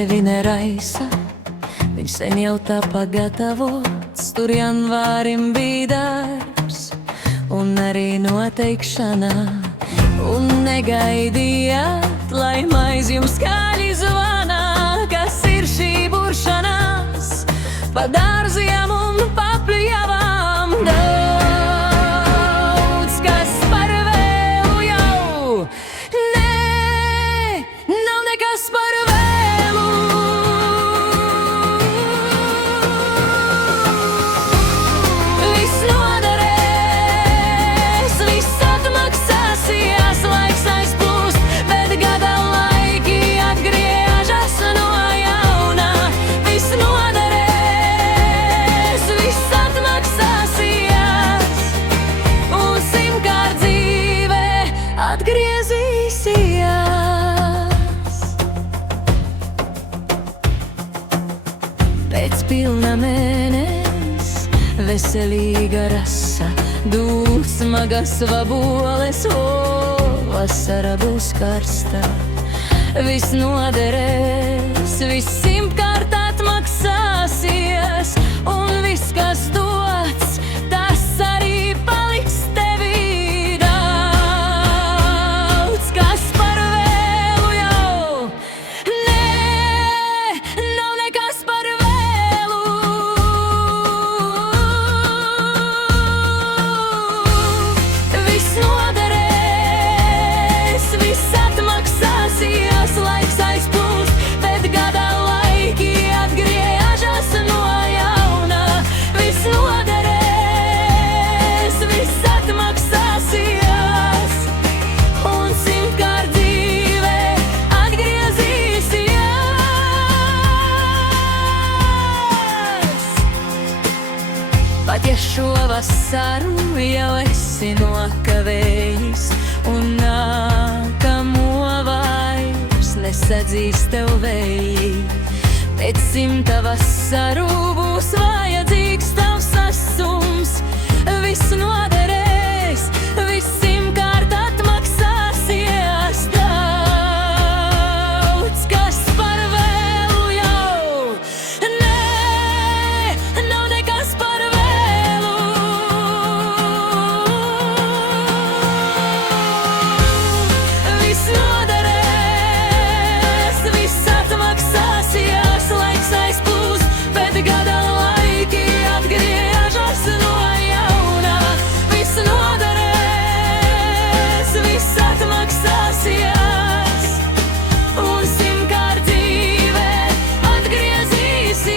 tevi neraisa, viņš sen jau tā pagatavots, tur janvārim bija darbs un arī noteikšana. Un negaidījāt, lai maiz jums skaļi zvana, kas ir šī buršanās pa dārziem un pa pļavām. Daudz kas par vēlu jau, nē, nav nekas par vēlu. Viss noderēs, viss atmaksāsies, laiks aizplūst, bet gada laiki atgriežas no jauna. Viss noderēs, viss atmaksāsies, un simtkārt dzīve atgriezīsies. Pēc pilna mēnes veselīga rasa, dūsmagas vaboles, o, vasara būs karsta. Viss noderēs, viss simtkārt atmaksāsies, un viss, kas dots, tas arī paliks tevī. Daudz kas par vēlu jau, nē, nav nekas par vēlu. Viss noderēs, viss atmaksāsies, laiks aizplūst, bet gada laiki atgriežas no jauna. Viss noderēs, viss atmaksāsies, un simtkārt dzīve atgriezīsies. Pat ja šo vasaru jau esi nokavējis, un nākamo vairs nesadzīs tev vēji, pēc 100 vasaru būs vajadzīgs tavs asums. Viss noderēs, viss simtkārt atmaksāsies. Daudz kas par vēlu jau, nē, nav nekas par vēlu. Viss noderēs, viss atmaksāsies, laiks aizplūst, bet gada laiki atgriežas no jauna. Viss noderēs, viss atmaksāsies, un simtkārt dzīve atgriezīsies.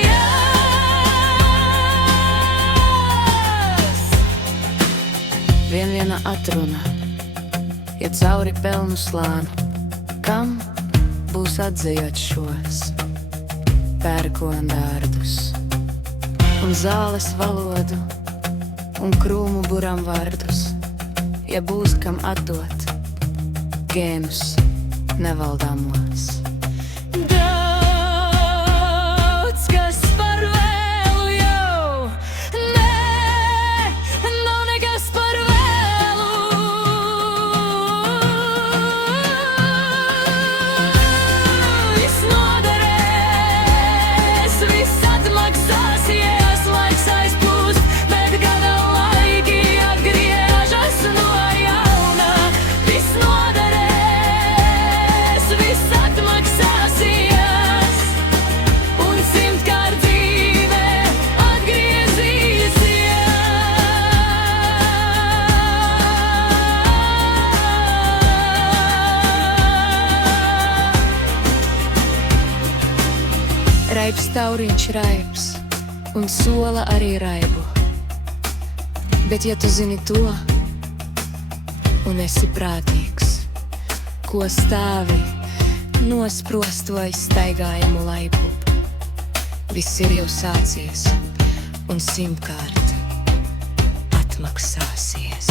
Viena atruna, ja cauri pelnu slānu, kam būs atzejot šos pērkondārdus un zāles valodu un krūmu buram vārdus, ja būs kam atdot gēnus nevaldāmos. Daudz kas par vēlu jau, nē, nav nekas par vēlu. Viss noderēs, viss atmaksāsies, laiks aizplūst, bet gada laiki atgriežas no jauna. Viss noderēs, viss atmaksāsies, un simtkārt dzīve atgriezīsies. Raibs tauriņš raips, un sola arī raibu, bet ja tu zini to, un esi prātīgs, ko stāvi nosprostoji staigājumu laipu, viss ir jau sācies, un simtkārt atmaksāsies.